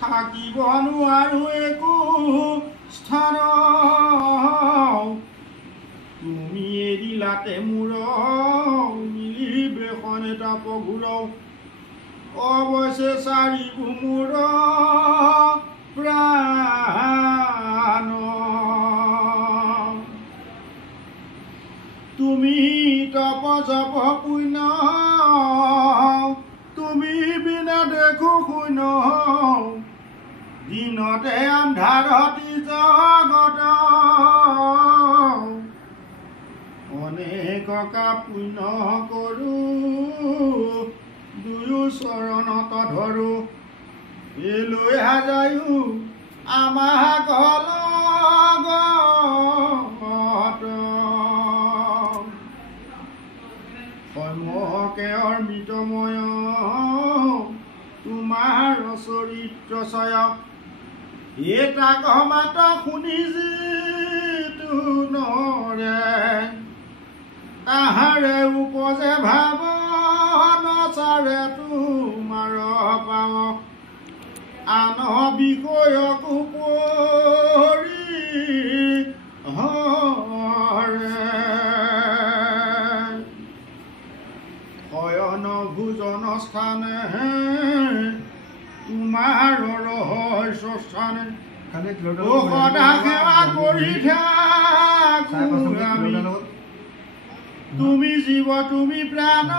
থাকিব নোৱাৰো একো স্থান তুমি এৰিলাতে মোৰ নিলিবেখন এটা পঘুৰ অৱশ্যে চাৰিব মোৰ প্ৰাণ তুমি তপ জপ পুণ্য তুমি বিনা দেখো শূন্য দিনতে আন্ধাৰতি জগত অনেক পুণ্য কৰো দুয়ো চৰণত ধৰো এলৈ হাজায়ো আমাক লগত সমকে অৰ্মিতময় তোমাৰ চৰিত্ৰ ছয় এটা মাত শুনি যিটো নৰে তাহাৰে উপজে ভাব নচাৰে তোমাৰ পাৱ আন বিষয়ক উপৰি হৰে শয়ন ভোজন স্থানে তোমাৰ ৰহস্য স্থানে সদা সেৱা কৰি থাকো আমি তুমি জীৱ তুমি প্ৰাণ